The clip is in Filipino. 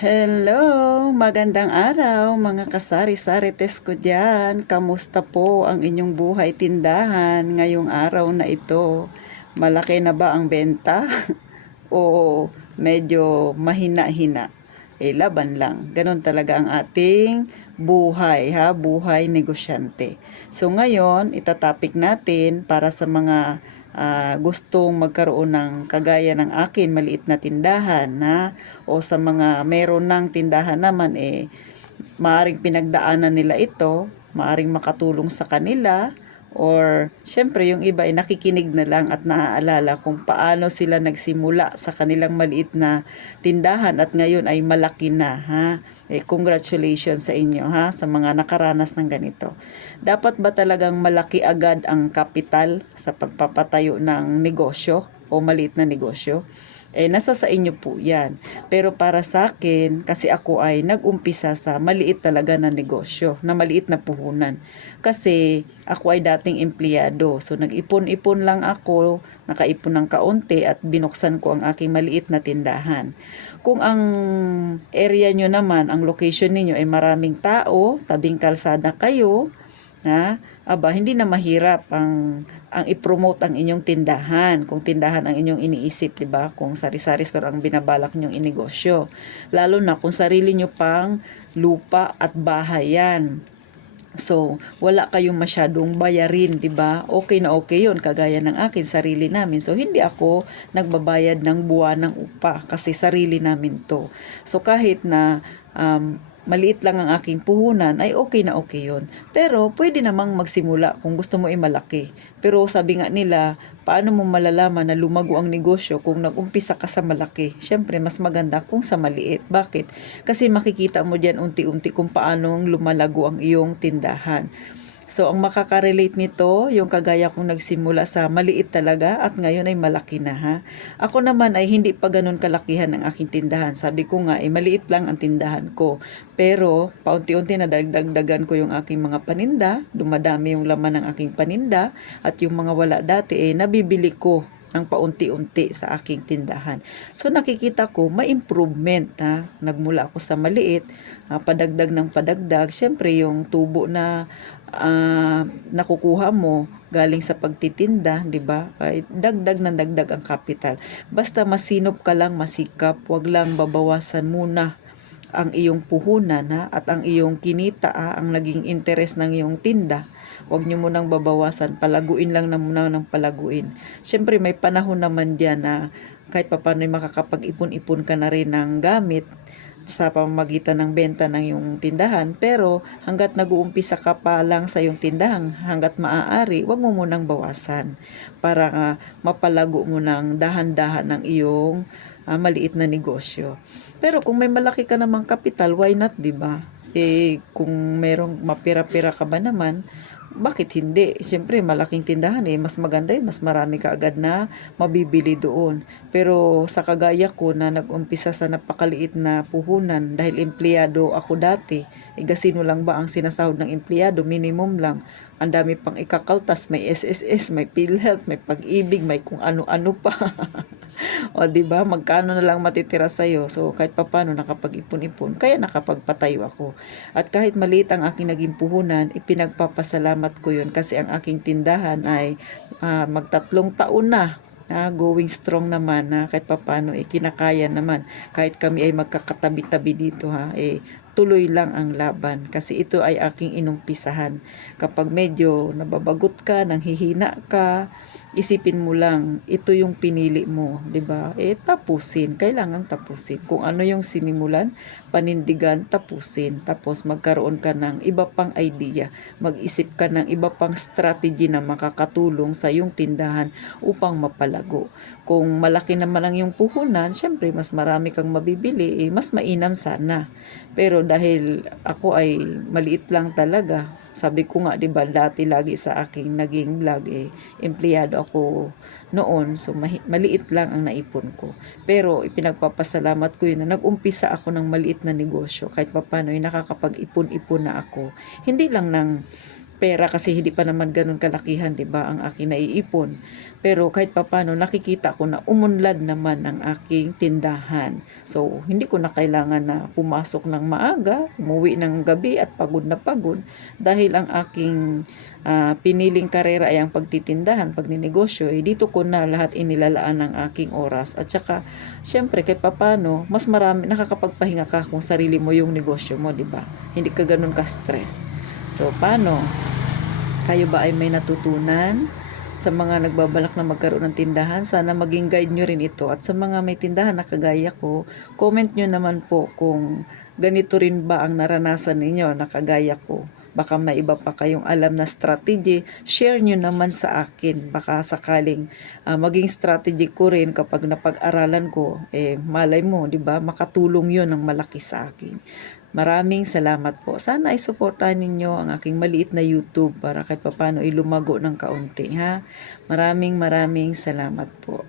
Hello! Magandang araw mga kasari-sarites ko dyan. Kamusta po ang inyong buhay tindahan ngayong araw na ito? Malaki na ba ang benta? O medyo mahina-hina? Laban lang. Ganon talaga ang ating buhay, ha? Buhay negosyante. So ngayon, itatapik natin para sa mga gustong magkaroon ng kagaya ng akin, maliit na tindahan, na o sa mga meron ng tindahan naman, maaring pinagdaanan nila ito, maaring makatulong sa kanila, or syempre yung iba ay nakikinig na lang at naaalala kung paano sila nagsimula sa kanilang maliit na tindahan at ngayon ay malaki na, ha. Congratulations sa inyo, ha, sa mga nakaranas ng ganito. Dapat ba talagang malaki agad ang kapital sa pagpapatayo ng negosyo o maliit na negosyo? Nasa sa inyo po yan. Pero para sa akin, kasi ako ay nag-umpisa sa maliit talaga na negosyo, na maliit na puhunan. Kasi ako ay dating empleyado. So nag-ipon-ipon lang ako, nakaipon ng kaunti at binuksan ko ang aking maliit na tindahan. Kung ang area nyo naman, ang location ninyo ay maraming tao, tabing kalsada kayo, hindi na mahirap ang i-promote ang inyong tindahan. Kung tindahan ang inyong iniisip, 'di ba? Kung sari-sari store ang binabalak ninyong inegosyo. Lalo na kung sarili nyo pang lupa at bahay yan. So, wala kayong masyadong bayarin, 'di ba? Okay na okay 'yon, kagaya ng akin, sarili namin. So, hindi ako nagbabayad ng buwan ng upa kasi sarili namin 'to. So, kahit na maliit lang ang aking puhunan, ay okay na okay 'yon. Pero pwede namang magsimula kung gusto mo malaki. Pero sabi nga nila, paano mo malalaman na lumago ang negosyo kung nag-umpisa ka sa malaki? Syempre, mas maganda kung sa maliit. Bakit? Kasi makikita mo diyan unti-unti kung paano lumalago ang iyong tindahan. So, ang makaka-relate nito, yung kagaya kong nagsimula sa maliit talaga at ngayon ay malaki na, ha. Ako naman ay hindi pa ganun kalakihan ang aking tindahan. Sabi ko nga, maliit lang ang tindahan ko. Pero, paunti-unti na dagdagan ko yung aking mga paninda, dumadami yung laman ng aking paninda, at yung mga wala dati, nabibili ko ng paunti-unti sa aking tindahan. So nakikita ko may improvement, ha. Nagmula ako sa maliit, padagdag ng padagdag. Syempre yung tubo na nakukuha mo galing sa pagtitinda, 'di ba? Ay dagdag ng dagdag ang kapital. Basta masinop ka lang, masikap, 'wag lang babawasan muna ang iyong puhunan, ha, at ang iyong kinita, ang naging interes ng iyong tinda. Huwag nyo munang babawasan, palaguin lang na muna ng palaguin. Siyempre may panahon naman diyan na kahit papaano makakapag-ipon-ipon ka na rin ng gamit sa pamamagitan ng benta ng iyong tindahan. Pero hanggat nag-uumpisa ka pa lang sa iyong tindahan, hanggat maaari, huwag mo munang bawasan para mapalago mo ng dahan-dahan ng iyong maliit na negosyo. Pero kung may malaki ka namang kapital, why not, 'di ba? Kung merong mapira-pira ka ba naman, bakit hindi? Siyempre, malaking tindahan, mas maganda, mas marami ka agad na mabibili doon. Pero sa kagaya ko na nag-umpisa sa napakaliit na puhunan dahil empleyado ako dati, gasino lang ba ang sinasahod ng empleyado? Minimum lang. Ang dami pang ikakaltas, may SSS, may PhilHealth, may Pag-ibig, may kung ano-ano pa. O, 'di ba? Magkano na lang matitira sa iyo? So, kahit papaano nakapag-ipon-ipon, kaya nakapagpatayo ako. At kahit maliit ang aking naging puhunan, ipinagpapasalamat ko 'yun kasi ang aking tindahan ay magtatlong taon na. Going strong naman, na kahit papaano kinakaya naman kahit kami ay magkakatabi-tabi dito, ha, tuloy lang ang laban kasi ito ay aking inumpisahan. Kapag medyo nababagot ka, nanghihina ka, isipin mo lang, ito yung pinili mo, 'di ba? Tapusin, kailangang tapusin. Kung ano yung sinimulan, panindigan, tapusin. Tapos magkaroon ka ng iba pang idea. Mag-isip ka ng iba pang strategy na makakatulong sa yung tindahan upang mapalago. Kung malaki naman ang yung puhunan, syempre mas marami kang mabibili, mas mainam sana. Pero dahil ako ay maliit lang talaga, sabi ko nga, 'di ba, dati lagi sa aking naging vlog, empleyado ako noon. So maliit lang ang naipon ko. Pero ipinagpapasalamat ko 'yun na nag-umpisa ako ng maliit na negosyo. Kahit papaano ay nakakapag-ipon-ipon na ako. Hindi lang ng pera kasi hindi pa naman ganun kalakihan, 'di ba, ang aking naiipon. Pero kahit papaano nakikita ko na umunlad naman ang aking tindahan. So, hindi ko na kailangan na pumasok ng maaga, umuwi ng gabi at pagod na pagod dahil ang aking piniling karera ay ang pagtitindahan, pagninegosyo, dito ko na lahat inilalaan ng aking oras. At saka, syempre, kahit papano, mas marami, nakakapagpahinga ka kung sarili mo yung negosyo mo, di ba? Hindi ka ganun ka-stress. So, paano? Kayo ba ay may natutunan? Sa mga nagbabalak na magkaroon ng tindahan, sana maging guide nyo rin ito. At sa mga may tindahan na kagaya ko, comment nyo naman po kung ganito rin ba ang naranasan ninyo na kagaya ko. Baka may iba pa kayong alam na strategy, share nyo naman sa akin. Baka sakaling maging strategy ko rin kapag napag-aralan ko, malay mo, di ba, makatulong yon ng malaki sa akin. Maraming salamat po. Sana ay suportahan ninyo ang aking maliit na YouTube para kahit papano ilumago ng kaunti, ha. Maraming salamat po.